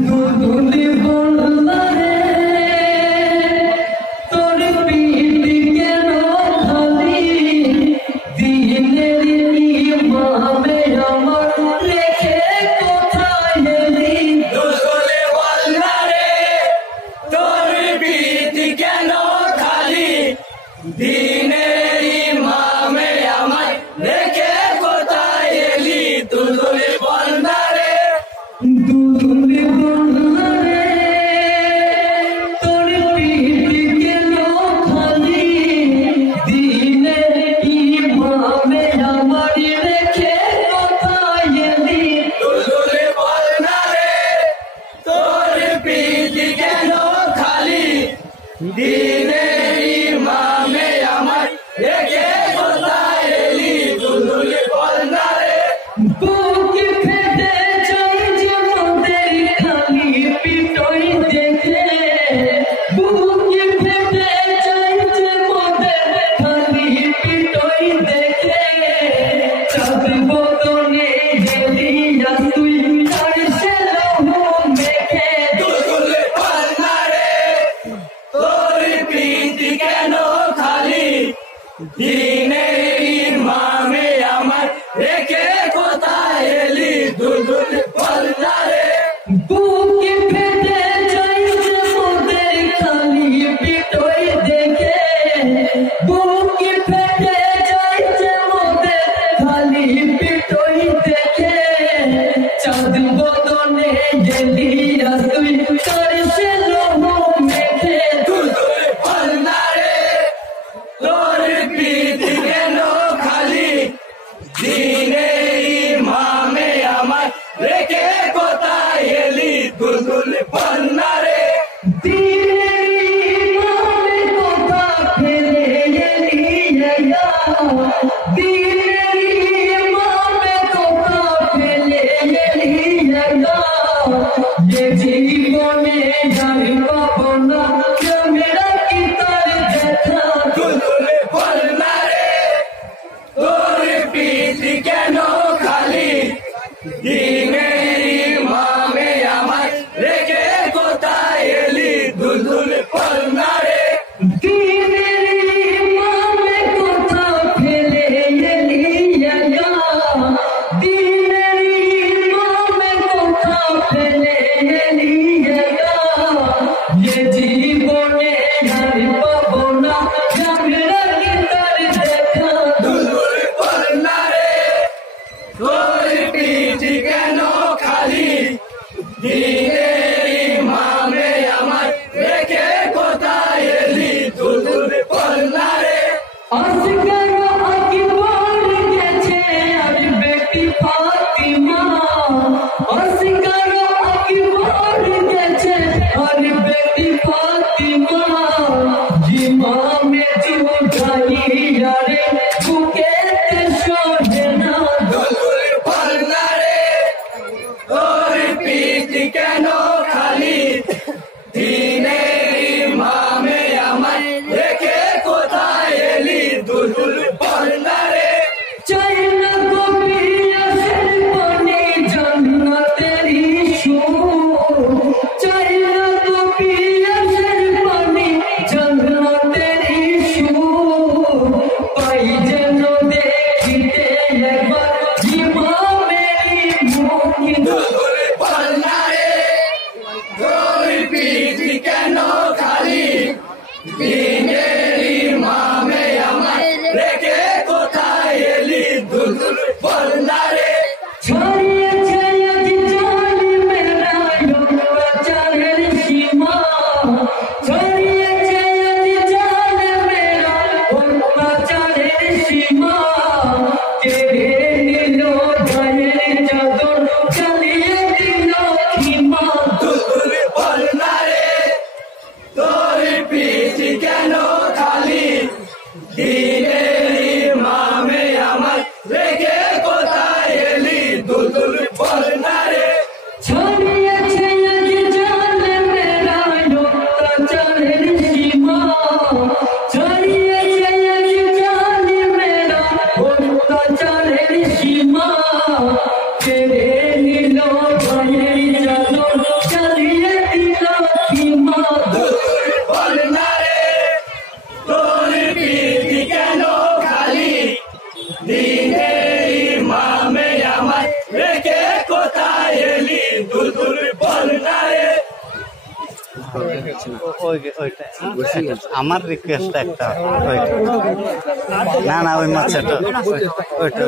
দুদুলি বললারে তোর পিঠি কেন খালি দিনের ইমামে আমার রেখে কোথায় এলি দুদুলি বললারে তোর পিঠি কেন খালি দিনের ইমামে আমার রেখে কোথায় এলি দুদুলি বললারে দুদুলি বললারে তোর পিঠি কেন খালি দিনের ইমামে আমার রেখে কোথায় এলি দুদুলি বললারে তোর পিঠি কেন খালি দিনের ইমামে আমার রেখে কোথায় এলি দুদুলি বললারে বুকে ফেটে যায় যে মোদের খালি পিটই দেখে বুকে ফেটে যায় যে মোদের খালি পিটই দেখে চাঁদ বদনে গেলি তুই আর সে লহু মেখে দুদুলি বললারে তোর পিঠি কেন খালি দিনের ইমামে আমার রেখে কোথায় এলি দুদুলি বললারে বুকে ফেটে যায় যে মোদের খালি পিটই দেখে বুকে ফেটে যায় যে মোদের খালি পিটই দেখে চাঁদ বদনে গেলি তুই তোর সে লহু মেখে দুদুলি বললারে তোর পিঠি কেন খালি দিনের ইমামে আমার রেখে কোথায় এলি দুদুলি বললারে দিনের ইমামে কোথা ফেলে এলি দিনের ইমামে কোথা ফেলে এলি যে জীবনে আমি পাবো না মেরা কি তার দেখা দুদুলি বললারে তোর পিঠি কেন খালি দিনের ইমামে আমার রেখে কোথায় এলি দুদুলি বললারে দিনের ইমামে কোথা ফেলে এলি দিনের ইমামে কোথা ফেলে এলি যে জীবনে আমি পাবো না মেরা কি তার দেখা দুদুলি বললারে তোর পিঠি কেন খালি দিনের ইমামে আমার রেখে কোথায় এলি দুদুলি বললারে আসগর আকবর গেছে আর বেটি ফাতিমা আসগর আকবর গেছে আর বেটি ফাতিমা ইমামে জুদাইয়া রে বুকেতে শোনে না দুদুলি বললারে তোর পিঠি কেন খালি দিনের ইমামে আমার রেখে কোথায় এলি দুদুলি বললারে চাই না গোপী আসের পানি জান্নাতেরি সুর চাই না গোপী আসের পানি জান্নাতেরি সুর পাই যেন দেখিতে একবার ইমামেরি মুখ দুদুলি বললারে তোর পিঠি আমার রিকোয়েস্ট একটা না না ওই মাছটা ওইটা